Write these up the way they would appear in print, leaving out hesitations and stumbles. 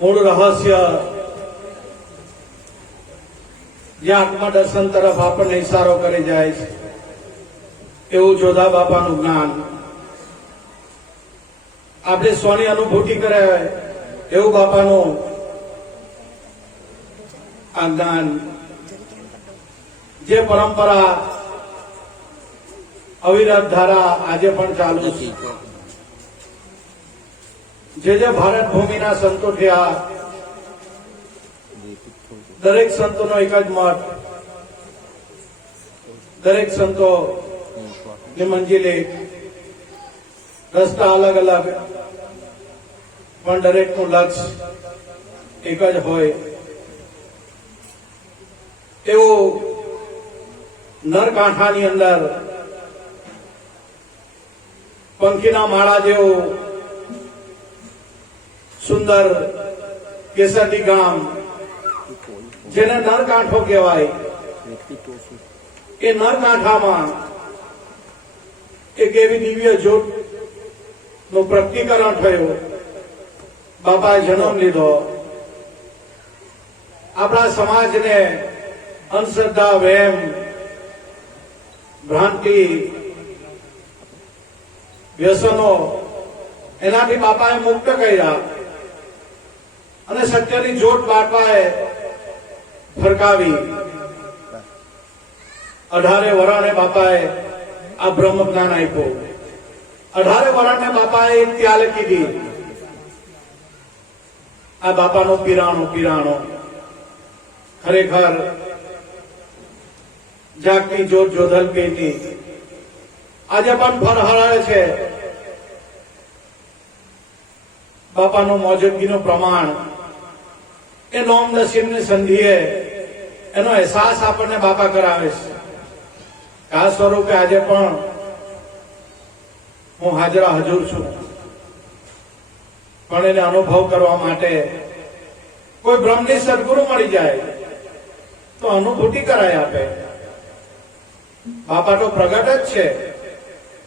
મૂળ રહસ્ય જે આત્મદર્શન તરફ આપણને ઇશારો કરી જાય છે એવું જોધા બાપાનું જ્ઞાન, આપણે સ્વની અનુભૂતિ કરે એવું બાપાનું આ જ્ઞાન, જે પરંપરા અવિરત ધારા આજે પણ ચાલુ છે. જે ભારત ભૂમિના સંતો થયા, દરેક સંતોનો એક જ મત, દરેક સંતો ની મંજિલે રસ્તા અલગ અલગ, પણ દરેકનું લક્ષ્ય એક જ હોય. એવું નરકાંઠાની અંદર પંખીના માળા જેવું સુંદર કેસરડી ગામ, જેને નરકાંઠો કહેવાય, એ નરકાંઠામાં એક એવી દિવ્ય જ્યોત નું પ્રગટીકરણ થયું. બાપાએ જન્મ લીધો. આપણા સમાજને અંધશ્રદ્ધા, વહેમ, ભ્રાંતિ, વ્યસનો એનાથી બાપાએ મુક્ત કર્યા અને સત્યની જ્યોત બાપાએ ફરકાવી. 18 વર્ષે બાપાએ આ બ્રહ્મ જ્ઞાન આપ્યું. 18 વર્ષને બાપાએ ત્યાલ કીધી. આ બાપાનો પીરાણો ખરેખર જાગતી જ્યોત જોધલ પીતી આજે પણ ફરહરાવે છે. બાપાનું મોજદગીનું પ્રમાણ એ નોમ નસીબની સંધિએ એનો અહેસાસ આપણને બાપા કરાવે છે. આ સ્વરૂપે આજે પણ હું હાજરા હજુર છું, પણ એને અનુભવ કરવા માટે કોઈ બ્રહ્મની સદગુરુ મળી જાય તો અનુભૂતિ કરાય આપે. બાપા તો પ્રગટ જ છે.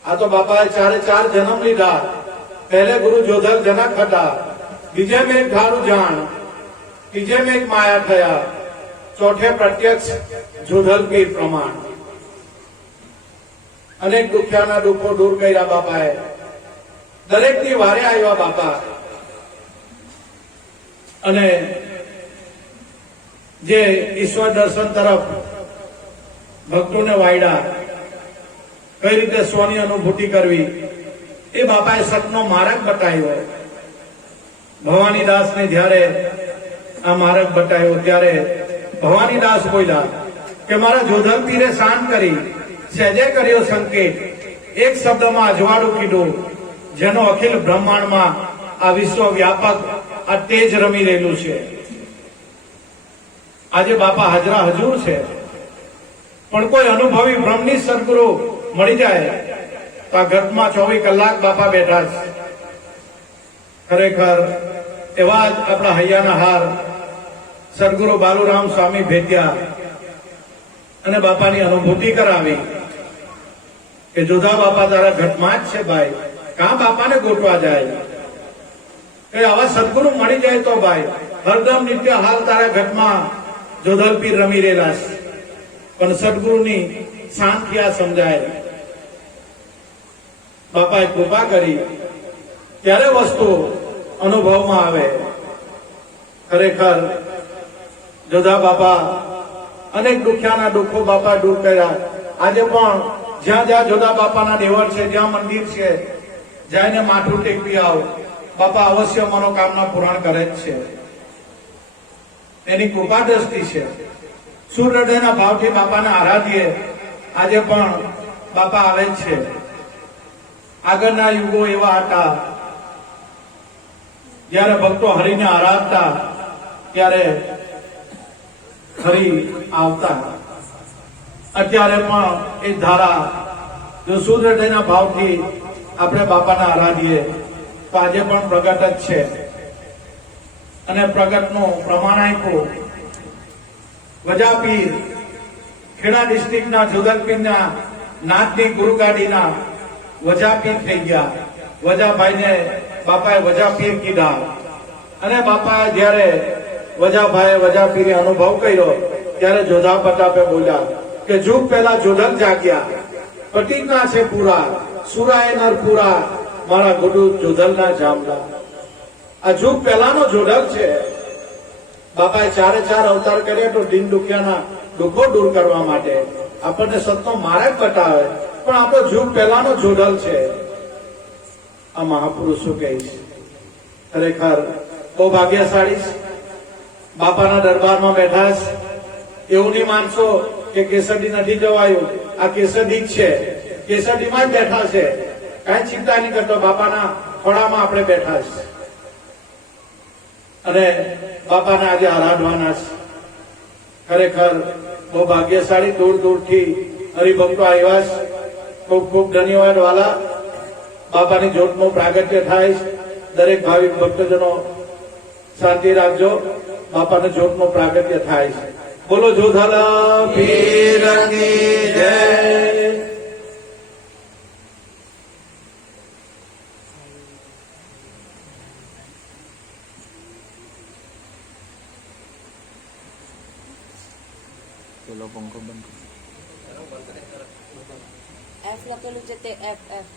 આ તો બાપાએ 4 જન્મ લીધા. પહેલે ગુરુ જોધલ જનક હતા, બીજે મેઘ ધારું જાણ, ત્રીજે મેઘ માયા થયા, ચોથે પ્રત્યક્ષ જોધલ પીર પ્રમાણ. અનેક દુખ્યાના દુઃખો દૂર કર્યા બાપાએ. દરેકની વારે આવ્યા બાપા. અને જે ઈશ્વર દર્શન તરફ ભક્તોને વાયડા, કઈ રીતે સ્વની અનુભૂતિ કરવી, એ બાપાએ સતનો માર્ગ બતાવ્યો. ભવાનીદાસને જ્યારે આ માર્ગ બતાવ્યો ત્યારે ભવાનીદાસ બોલ્યા કે મારા જોધલ પીરે શાંત કરી, સહેજે કર્યો સંકેત, એક શબ્દમાં અજવાળું કીધું, જેનો અખિલ બ્રહ્માંડમાં આ વિશ્વ વ્યાપક આ તેજ રમી રહેલું છે. આજે બાપા હાજરા હજુર છે, પણ કોઈ અનુભવી બ્રહ્મની સદગુરુ મળી જાય તો આ ઘટમાં 24 કલાક બાપા બેઠા છે. ખરેખર એવા જ આપણા હૈયાના હાર સદગુરુ બાલુરામ સ્વામી ભેટ્યા અને બાપાની અનુભૂતિ કરાવી કે જોધા બાપા તારા ઘટમાં જ છે ભાઈ, કાં બાપાને ગોતવા જાય. કે આવા સદગુરુ મળી જાય તો ભાઈ હરદમ નિત્ય હાલ તારા ઘટમાં જોધલ પીર રમી રહેલા છે. પણ સદગુરુની શાંતિયા સમજાય. બાપાએ કૃપા કરી ત્યારે વસ્તુ અનુભવમાં આવે. ખરેખર જોધા બાપા અનેક દુખ્યાના દુઃખો બાપા દૂર કર્યા. આજે પણ જ્યાં જ્યાં જોધા બાપાના દેવળ છે, જ્યાં મંદિર છે, જઈને માથું ટેકવી આવ, બાપા અવશ્ય મનોકામના પૂર્ણ કરે જ છે. એની કૃપા દ્રષ્ટિ છે. શુદ્ધ હૃદયના ભાવથી બાપાને આરાધીએ. આજે પણ બાપા આવે જ છે. આગળના યુગો એવા હતા જયારે ભક્તો હરિને આરાધતા ત્યારે હરિ આવતા. અત્યારે પણ એ ધારા જો શુદ્ધ હૃદયના ભાવથી આપણે બાપાને આરાધીએ તો આજે પણ પ્રગટ જ છે. અને પ્રગટનું પ્રમાણ આપ્યું. વજાપીર ખેડા ડિસ્ટ્રિક્ટના જોધલપીરના નાથની ગુરુગાડીના વજાપીર થઈ ગયા. વજાભાઈને બાપાએ વજાપીર કીધા અને બાપાએ જ્યારે વજાભાઈએ વજાપીરે અનુભવ કર્યો ત્યારે જોધા પ્રતાપે બોલ્યા કે જુગ પહેલા જોધક જાગ્યા, પ્રતિજ્ઞા છે પૂરા, સુરાય નર પૂરા, મારા ગુરુ જોધલના જામલા. આ જુગ પહેલાનો જોધક છે. બાપાએ ચારે ચાર અવતાર કર્યા તો દિન દુખિયાના દુઃખો દૂર કરવા માટે, આપણને સતનો માર્ગ બતાવે, પણ આપણો જુગ પહેલાનો જોધલ છે. આ મહાપુરુષો કહે છે. ખરેખર બહુ ભાગ્યશાળી છે. બાપાના દરબારમાં બેઠા છે. એવું નહીં માનશો કે કેસરડી નથી જવાયું, આ કેસરડી જ છે. કેસરડીમાં જ બેઠા છે. કઈ ચિંતા નહીં કરતો, બાપાના ખોળામાં આપણે બેઠા છે અને બાપાને આજે આરાધવાના છે. ખરેખર બહુ ભાગ્યશાળી. દૂર દૂરથી હરિભક્તો આવ્યા છે. ખૂબ ખૂબ ધન્યવાદ વાલા. બાપાની જ્યોતનું પ્રાગટ્ય થાય છે. દરેક ભાવિક ભક્તજનો શાંતિ રાખજો. બાપાની જ્યોતનું પ્રાગટ્ય થાય છે. બોલો જોધાલા પીર કી જય. પેલો પંખો બંધ એફ લખેલું છે તે એફ એફ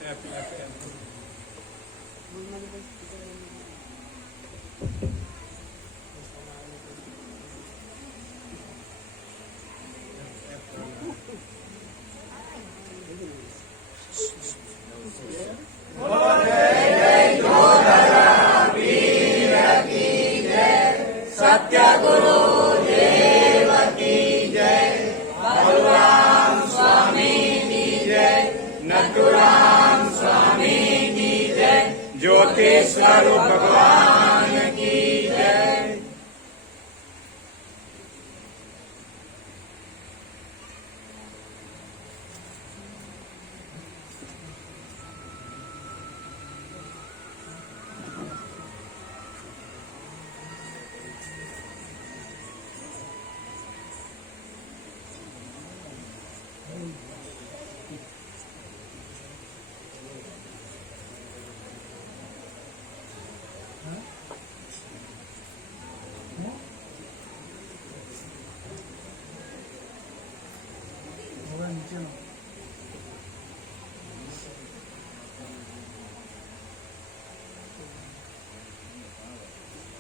સત્ય ગુરુ ज्योति स्वरूप भगवान की जय.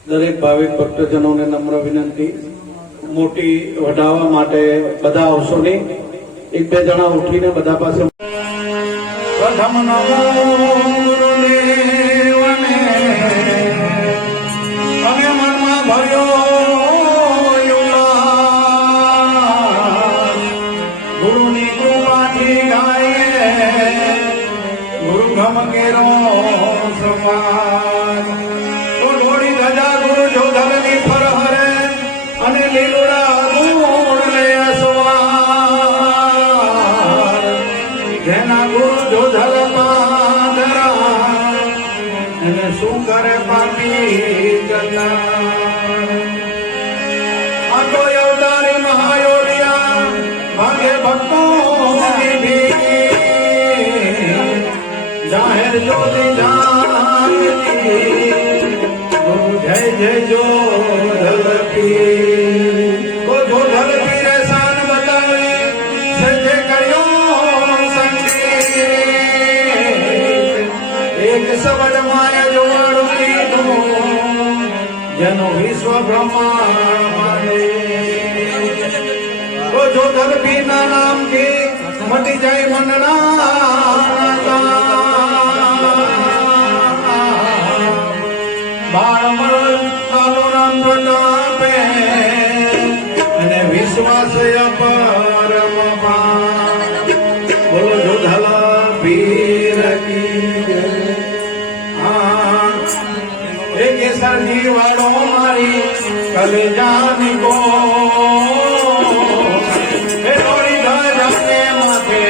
દરેક ભાવિક ભક્તજનોને નમ્ર વિનંતી, મોટી વઢાવવા માટે બધા આવશો નહીં. એક બે જણા ઉઠીને બધા પાસે પ્રથમ નમો ગુરુદેવને, અને મનમાં ભર્યો ઉલ્લાસ. ગુરુની કૃપાથી ગાયે ગુરુ ગમ કેરો સમાન. અને લીલોડા ગુણ લે અસવાર, જેના ગુરુ જોધલ પાદરા, એને શું કરે પાપી જનાર. આ તો અવતારી મહાયોગિયા ભાગે ભક્તો જાહેર જ્યોતિ જાગતી. ગુરુ જય જય જોધલ પીર. ઓ જોધલ પીરે શાન બતાવી સજે કર્યો સંગીત. એક સબળ માયા જોવાળું લીધું, જેનું વિશ્વ બ્રહ્માંડ માને. ઓ જોધલ પીરના નામથી મટી જાય મંડળા. બાળમણ કાલોરામ પ્રતાપે અને વિશ્વાસ પરમ પાન. બોલો જોધાલા પીર કી જય. એ કેસરજી વાળો મારી કલેજાની ગો, એ દોડી ધજાને માથે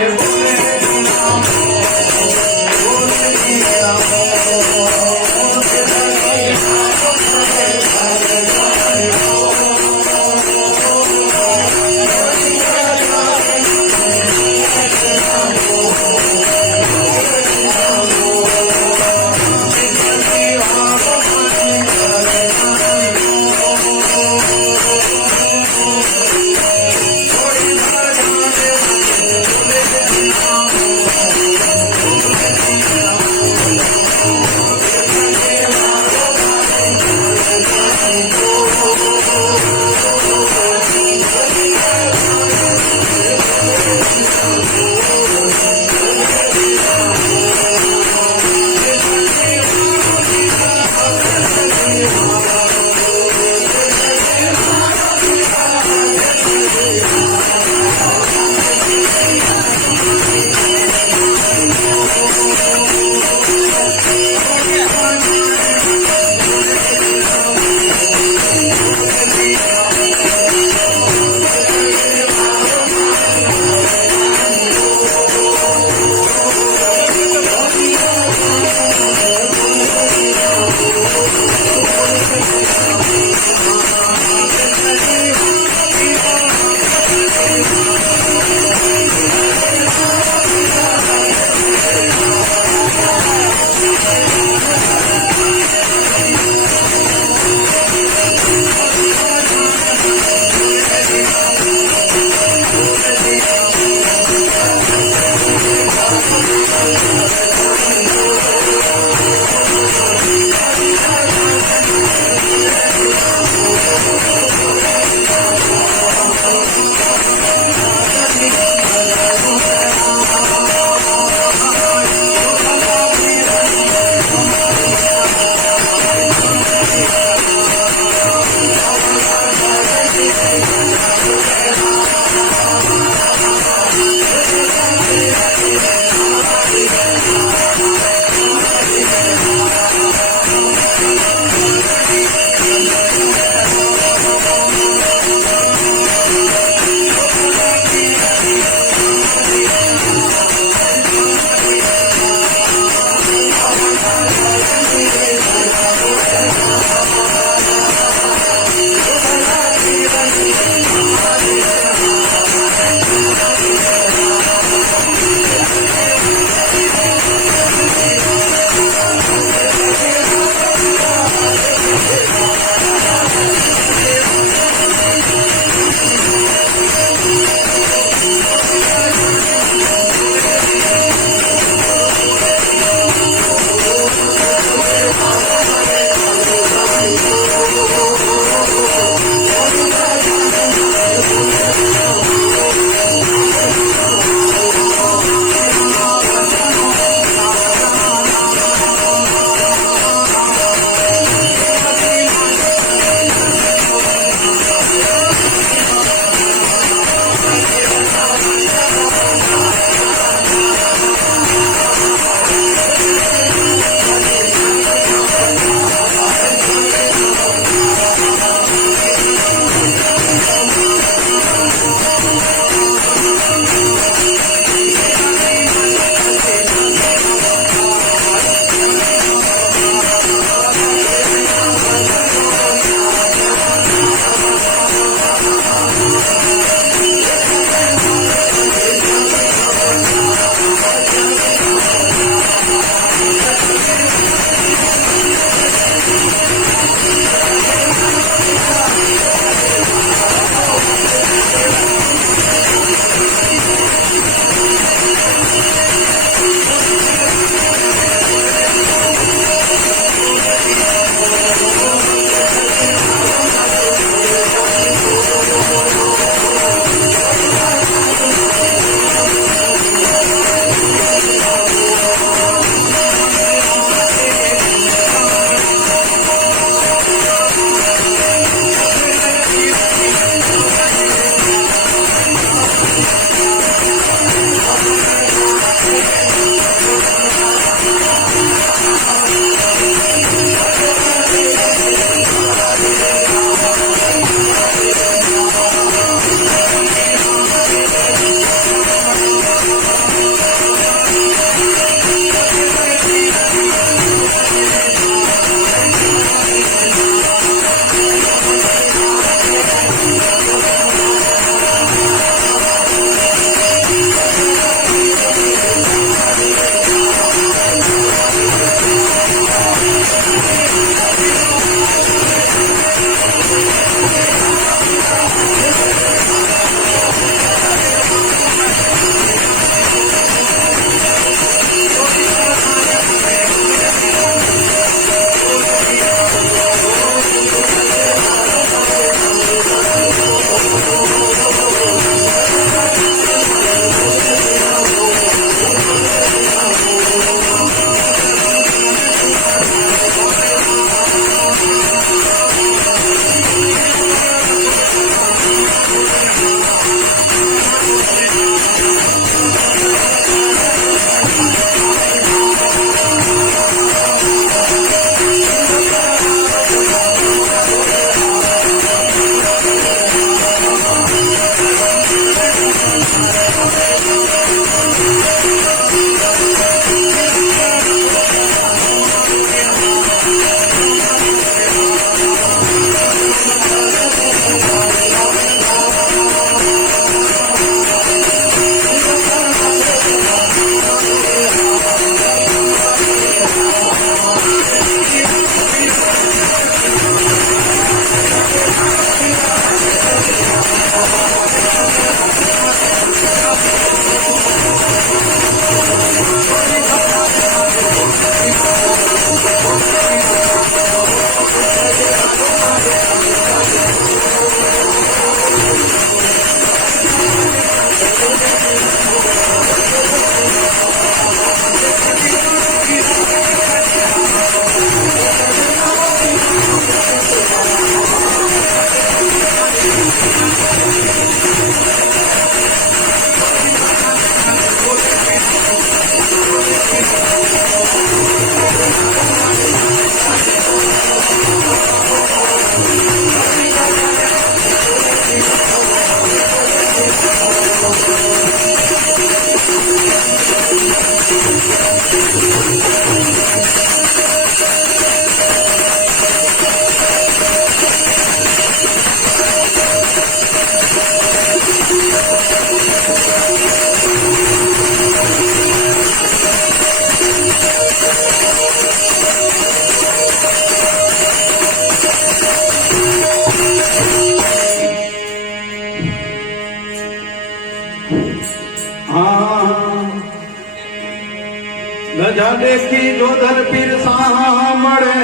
ધજા દેખી જોધર પીર સાંભળે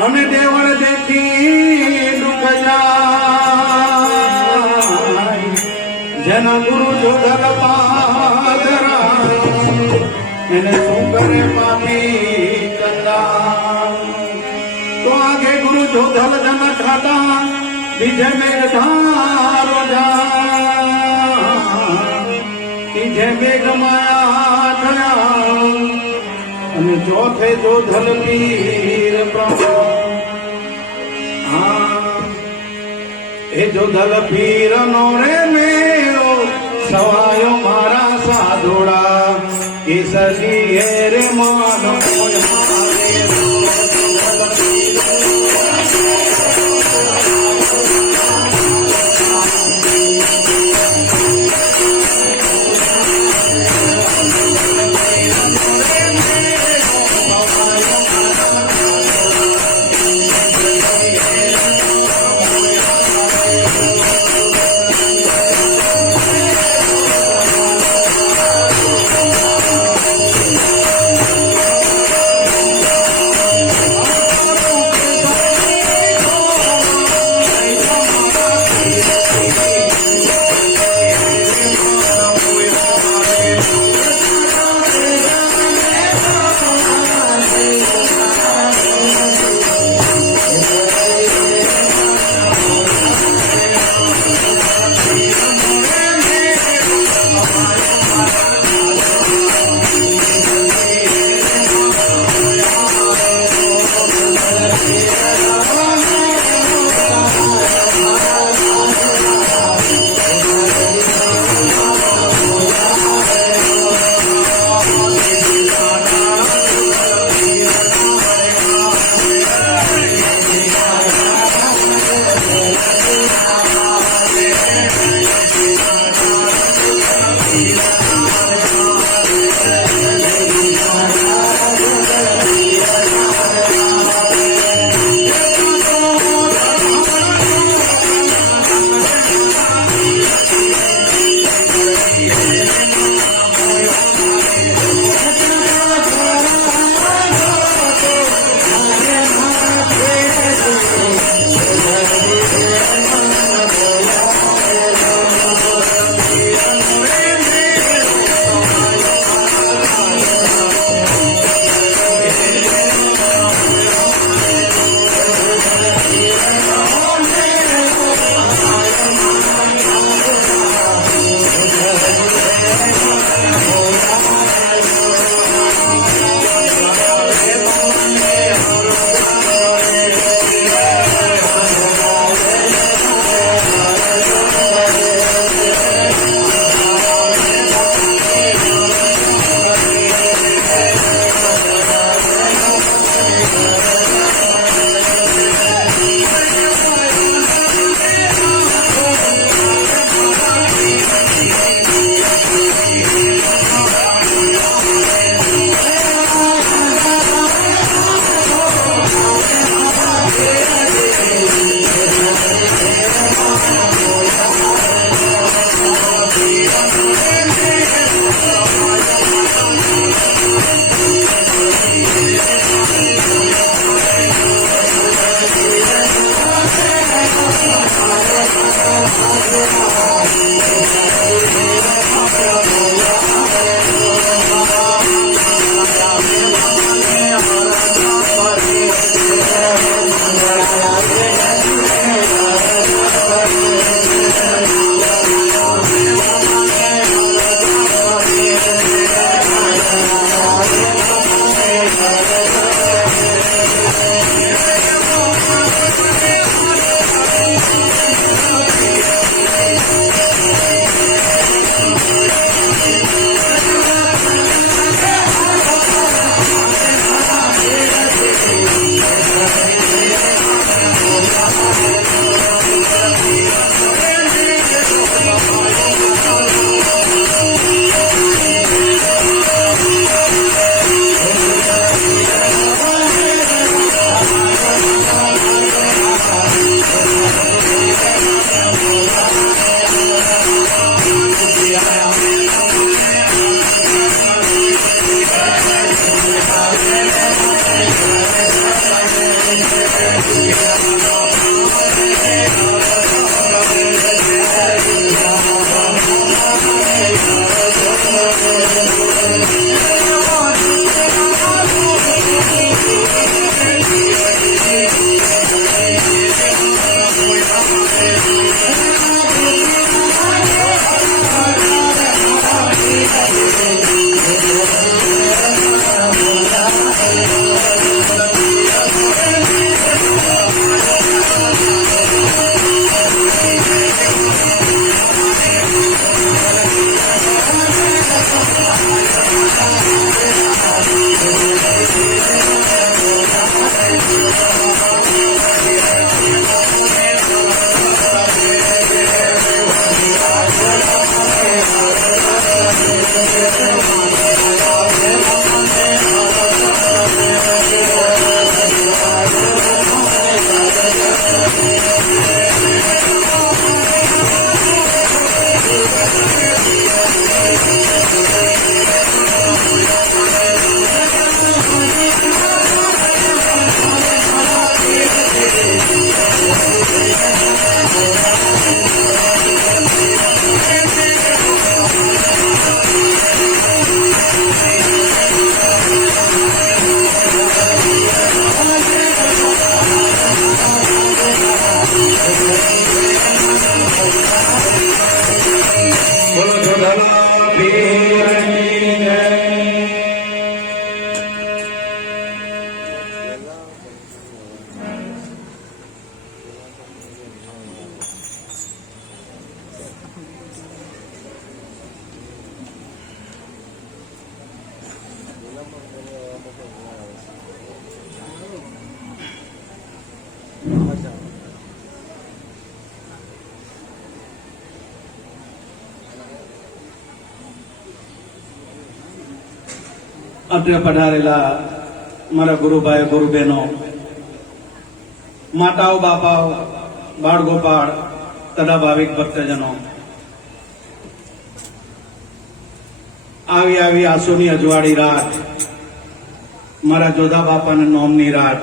અને દેવળ દેખી દુઃખ જાય જેના ગુરુ જોધર પાદરાય એને શું કરે પાપી ચંદા તો આગે ગુરુ જોધલ જન ખાતા બીજે મેઘ ધારો જા ત્રીજે મેઘ માયા થયા અને ચોથે જોધલ પીર પ્રભુ એ જોધલ પીર નો રે મેળો સવાયો મારા સાધોડા કેસરી રે માનો બોલો જોધાલા પીરની જય. અત્રે પધારેલા મારા ગુરુભાઈ ગુરુબહેનો, માતાઓ બાપાઓ, બાળ ગોપાળ તથા ભાવિક ભક્તજનો, આવી આસોની અજવાળી રાત, મારા જોધા બાપાના નોમની રાત.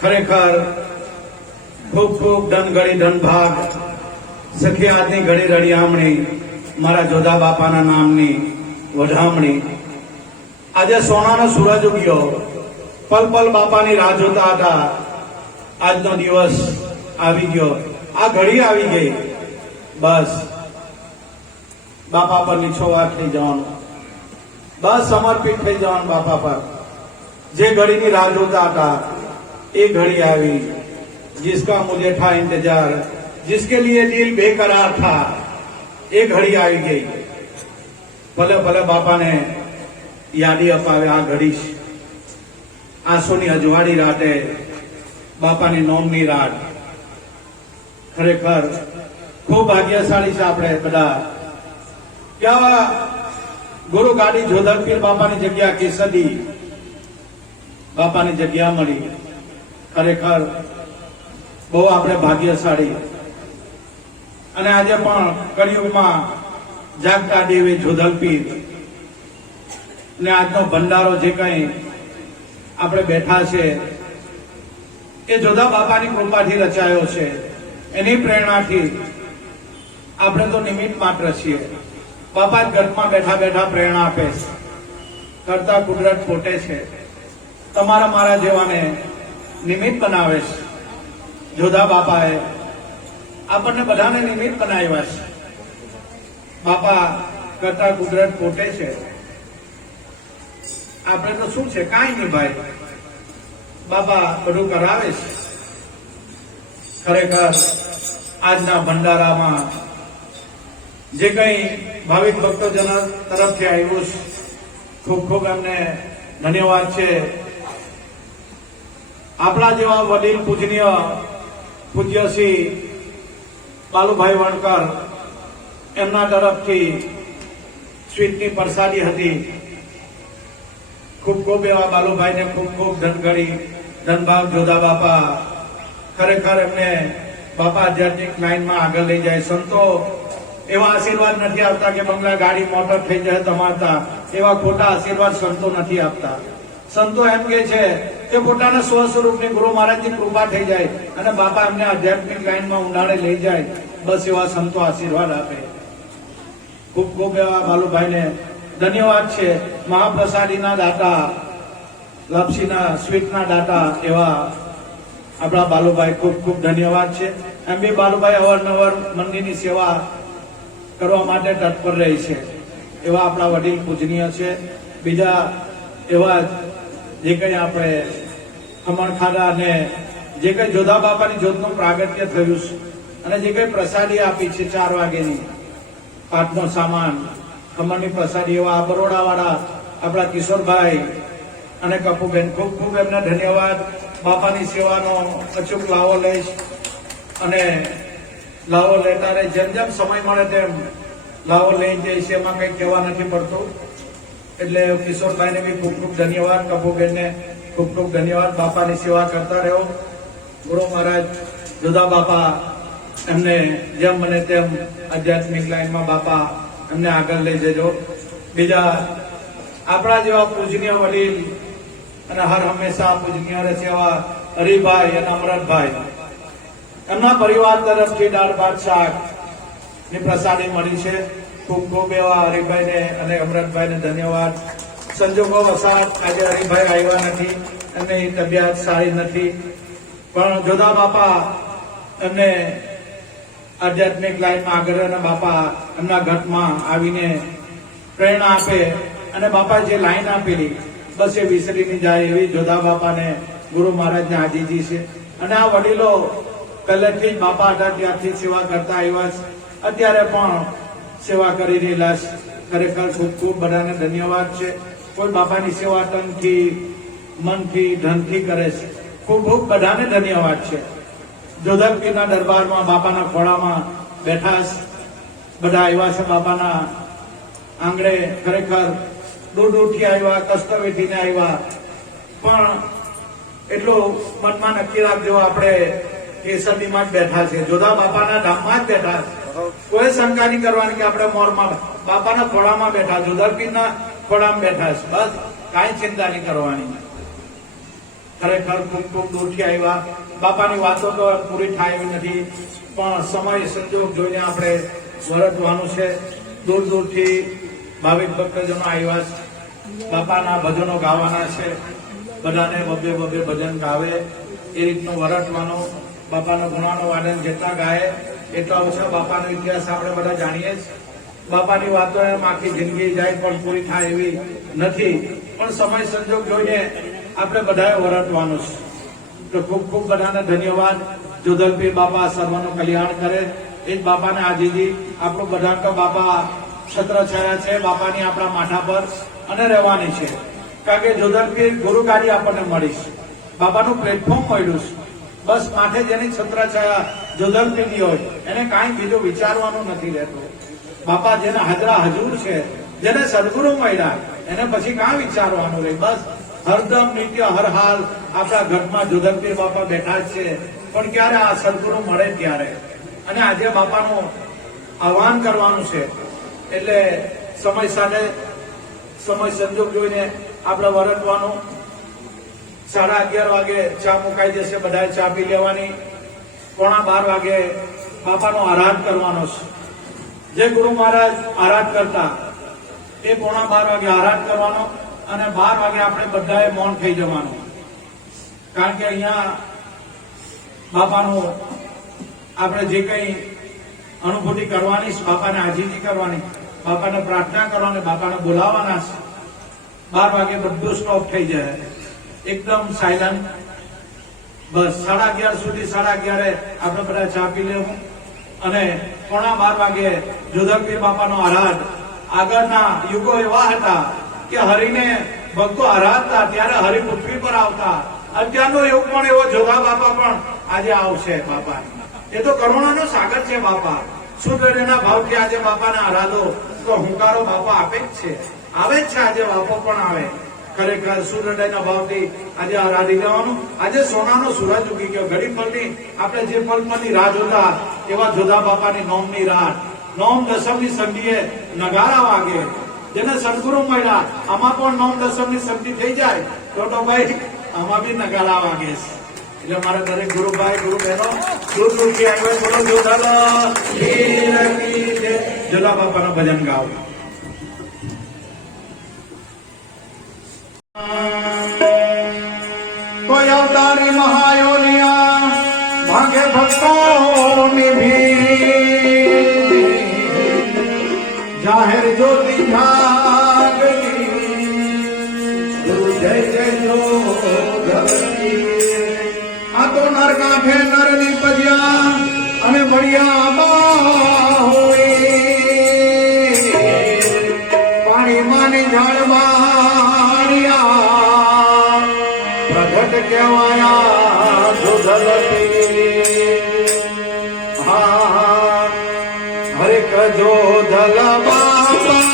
ખરેખર ખૂબ ખૂબ ધન ગળી ધન ભાગ સખી આજની ઘડી રડિયામણી, મારા જોધા બાપાના નામની વધામણી. આજે સોનાનો સૂરજ ઉગ્યો, પલ પલ બાપાની રાહ જોતા હતા. આજનો દિવસ આવી ગયો, આ ઘડી આવી ગઈ. બસ બાપા પર નિછોવાર થઈ જવાનું, બસ સમર્પિત થઈ જવાનું બાપા પર. જે ઘડીની રાહ જોતા હતા એ ઘડી આવી. जिसका मुझे था इंतजार, जिसके लिए दिल बेकरार था, એ ઘડી આવી ગઈ. ભલે ભલે બાપાને યાદી અપાવે આ ઘડી. આંસુની અજવાળી રાતે બાપાની નોમની રાત. ખરેખર ખૂબ ભાગ્યશાળી છે આપણે બધા. કેવા ગુરુ ગાડી જોધરપીર બાપાની જગ્યા કેસદી બાપાની જગ્યા મળી. ખરેખર બહુ આપણે ભાગ્યશાળી. અને આજે પણ કળિયુગમાં જાગતા દેવી જોધલપીર ને આજનો ભંડારો જે કંઈ આપણે બેઠા છે એ જોધા બાપાની કૃપાથી રચાયો છે. એની પ્રેરણાથી આપણે તો નિમિત્ત માત્ર છીએ. બાપા જ ઘરમાં બેઠા બેઠા પ્રેરણા આપે છે. કરતા કુદરત પોતે છે. તમારા મારા જેવાને નિમિત્ત બનાવે છે. જોધા બાપાએ આપણને બધાને નિમિત્ત બનાવ્યા છે. બાપા કરતા કુદરત પોતે છે. આપણે તો શું છે, કાંઈ નહીં ભાઈ. બાપા બધું કરાવે છે. ખરેખર આજના ભંડારામાં જે કંઈ ભાવિક ભક્તોજનો તરફથી આવ્યું છે, ખૂબ ખૂબ એમને ધન્યવાદ છે. આપણા જેવા વડીલ પૂજનીય પૂજ્ય શ્રી બાલુભાઈ વણકર, એમના તરફથી સ્વીટની પ્રસાદી હતી. ખૂબ ખૂબ એવા બાલુભાઈને ખૂબ ખૂબ ધનગરી ધનભાવ જોધા બાપા. ખરેખર એમને બાપા આધ્યાત્મિક લાઈનમાં આગળ લઈ જાય. સંતો એવા આશીર્વાદ નથી આપતા કે બંગલા ગાડી મોટર થઈ જાય તમારતા. એવા ખોટા આશીર્વાદ સંતો નથી આપતા. સંતો એમ કે છે કે પોતાના સ્વ સ્વરૂપની ગુરુ મહારાજની કૃપા થઈ જાય અને બાપા એમને આધ્યાત્મિક લાઈનમાં ઊંડાણે લઈ જાય. બસ એવા સંતો આશીર્વાદ આપે. ખૂબ ખૂબ એવા બાલુભાઈને ધન્યવાદ છે. મહાપ્રસાદીના દાતા, લાપસીના સ્વીટના દાતા એવા આપણા બાલુભાઈ ખૂબ ખૂબ ધન્યવાદ છે. એમ બી બાલુભાઈ અવારનવાર મંદિરની સેવા કરવા માટે તત્પર રહે છે. એવા આપણા વડીલ પૂજનીય છે. બીજા એવા જે કંઈ આપણે ખમણ ખાધા અને જે કંઈ જોધા બાપાની જ્યોતનું પ્રાગટ્ય થયું છે અને જે કંઈ પ્રસાદી આપી છે 4 વાગેની પાઠનો સામાન ખમણની પ્રસાદી, એવા બરોડાવાળા આપણા કિશોરભાઈ અને કપુબેન ખૂબ ખૂબ એમને ધન્યવાદ. બાપાની સેવાનો અચૂક લાવો લઈશ અને લાવો લેતા રહે. જેમ જેમ સમય મળે તેમ લાવો લઈ જઈશ, એમાં કંઈ કહેવા નથી પડતું. એટલે કિશોરભાઈને બી ખૂબ ખૂબ ધન્યવાદ, કપુબેનને ખૂબ ખૂબ ધન્યવાદ. બાપાની સેવા કરતા રહો. ગુરુ મહારાજ જોધા બાપા એમને જેમ બને તેમ આધ્યાત્મિક લાઈનમાં બાપા એમને આગળ લઈ જજો. બીજા આપણા જેવા પૂજનીય વડીલ અને હર હંમેશા પૂજનીય રહે છે એવા હરિભાઈ અને અમરતભાઈ, એમના પરિવાર તરફથી દાળ ભાત શાક ની પ્રસાદી મળી છે. ખૂબ ખૂબ એવા હરિભાઈને અને અમરતભાઈને ધન્યવાદ. સંજોગો વસાત આજે હરિભાઈ આવ્યા નથી, એમની તબિયત સારી નથી, પણ જોધા બાપા એમને આધ્યાત્મિક લાઈનમાં આગળ અને બાપા એમના ઘટમાં આવીને પ્રેરણા આપે અને બાપા જે લાઈન આપેલી બસ એ વિસરી નહીં જાય એવી જોધા બાપાને ગુરુ મહારાજને આજીજી છે. અને આ વડીલો પહેલેથી જ બાપા હતા ત્યારથી સેવા કરતા આવ્યા છે, અત્યારે પણ સેવા કરી રહેલા છે. ખરેખર ખૂબ ખૂબ બધાને ધન્યવાદ છે. કોઈ બાપાની સેવા તનથી, મનથી, ધનથી કરે છે. ખૂબ ખૂબ બધાને ધન્યવાદ છે. જોધપીરના દરબારમાં બાપાના ખોળામાં બેઠા છે, બધા આવ્યા છે બાપાના આંગણે. ખરેખર દૂર દૂરથી આવ્યા, કસ્તવેટીને આવ્યા, પણ એટલું મનમાં નક્કી રાખજો આપણે કેસરડીમાં જ બેઠા છે, જોધા બાપાના ધામમાં જ બેઠા છે. કોઈ શંકા નહીં કરવાની કે આપણે મોરમાં, બાપાના ખોળામાં બેઠા, જોધપીરના ખોળામાં બેઠા છે. બસ કાંઈ ચિંતા નહીં કરવાની. ખરેખર ખૂબ ખૂબ દૂરથી આવ્યા. બાપાની વાતો તો પૂરી થાય એવી નથી, પણ સમય સંજોગ જોઈને આપણે વર્તવાનું છે. દૂર દૂરથી ભાવિક ભક્તજનો આવ્યા છે, બાપાના ભજનો ગાવાના છે. બધાને બબે બબે ભજન ગાવે એ રીતનું વર્તવાનું. બાપાનો ગુણાનો વાદન જેટલા ગાય એટલા ઓછા. બાપાનો ઇતિહાસ આપણે બધા જાણીએ જ. બાપાની વાતો એમ આખી જિંદગી જાય પણ પૂરી થાય એવી નથી, પણ સમય સંજોગ જોઈને આપણે બધાએ વર્તવાનું છે. તો ખૂબ ખૂબ બધાને ધન્યવાદ. જોધલપીર બાપા સર્વનું કલ્યાણ કરે એ જ બાપાને આજીજી. આપણું બધા તો બાપા છત્રછાયા છે બાપાની આપણા માથા પર અને રહેવાની છે. કારણ કે જોધલપીર ગુરુગાડી આપણને મળી છે, બાપાનું પ્લેટફોર્મ મળ્યું છે. બસ માથે જેની છત્રછાયા જોધલપીરની હોય એને કાંઈ બીજું વિચારવાનું નથી રહેતું. બાપા જેને હાજરા હજુર છે, જેને સદગુરુ મળ્યા, એને પછી કાં વિચારવાનું રહે. બસ હરદમ નિત્ય હર હાલ આપણા ઘરમાં જોધલપીર બાપા બેઠા જ છે, પણ ક્યારે આ સદગુરુ મળે ત્યારે. અને આજે બાપાનું આહવાન કરવાનું છે, એટલે સમય સાથે સમય સંજોગ જોઈને આપણે વર્તવાનું. 11:30 વાગે ચા મુકાઈ જશે, બધાએ ચા પી લેવાની. 11:15 વાગે બાપાનો આરાધ કરવાનો છે. જે ગુરુ મહારાજ આરાધ કરતા એ 11:15 વાગે આરાધ કરવાનો અને 12 વાગે આપણે બધાએ મૌન થઈ જવાનું. કારણ કે અહીંયા બાપાનું આપણે જે કંઈ અનુભૂતિ કરવાની છે, બાપાને આજીજી કરવાની, બાપાને પ્રાર્થના કરવાની, બાપાને બોલાવવાના છે. 12 વાગે બધું સ્ટોપ થઈ જાય, એકદમ સાયલન્ટ. બસ 11:30 સુધી 11:30 આપણે બધા ચા પી લેવું અને 11:15 વાગે જોધલપીર બાપાનો આરાધ. આગળના યુગો એવા હતા કે હરિને ભક્તો આરાધતા ત્યારે હરિ પૃથ્વી પર આવતા. અત્યારનો યુગ પણ એવો જોધા બાપા પણ આજે આવશે. બાપા એ તો કરુણાનો સાગર છે. બાપા શુદ્ધના ભાવથી આજે બાપાને આરાધો તો હુંકારો બાપા આપે જ છે, આવે જ છે. આજે બાપો પણ આવે. ખરેખર સૂર્યોદયના ભાવથી આજે આરાધી લેવાનું. આજે સોનાનો સૂરજ ઉગી ગયો. ઘડી પલની આપણે જે પલ પલની રાહ જોતા એવા જોધા બાપાની નોમની રાત, નોમ દસમની સંધિએ નગારા વાગે. જેને સદગુરુ મળ્યા આમાં પણ નોમ દસમની સંધિ થઈ જાય તો ભાઈ આમાં બી નગારા વાગે. એટલે મારા દરેક ગુરુભાઈ ગુરુ બહેનો દૂર દૂરથી આવ્યા, બોલો જોધા બાપાના ભજન ગાઓ. કોઈ અવતારી મહાયોનિયા ભક્તોની ભીડ જાહેર જ્યોતિ જાગતી ગુરુ જય જય જો ભગતી આ તો નર કાંઠે નર નીપજ્યા અને બળિયા બા હોય પાણી માની ઝાડવાણિયા પ્રગટ કહેવાયા જોધલતી હા હરે કજો ધલ બાપા